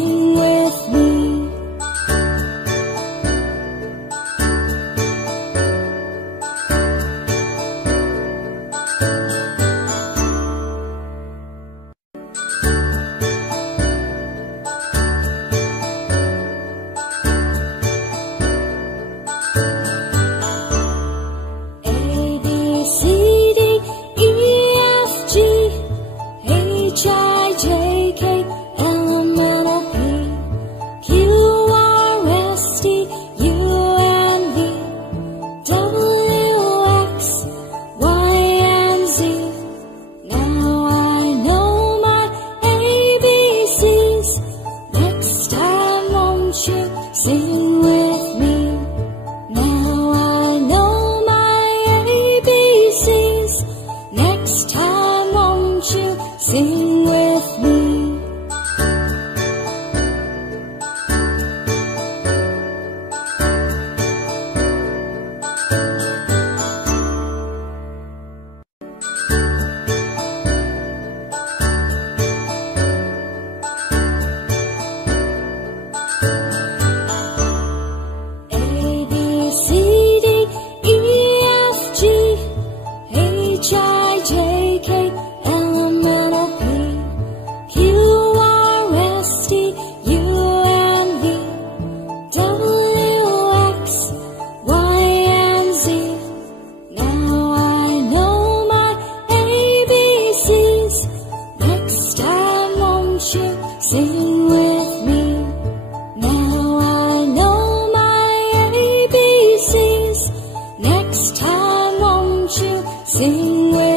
sing with me. Sing with me. Now I know my ABCs. Next time won't you sing with me? Sing with me. Now I know my ABCs. Next time won't you sing with me?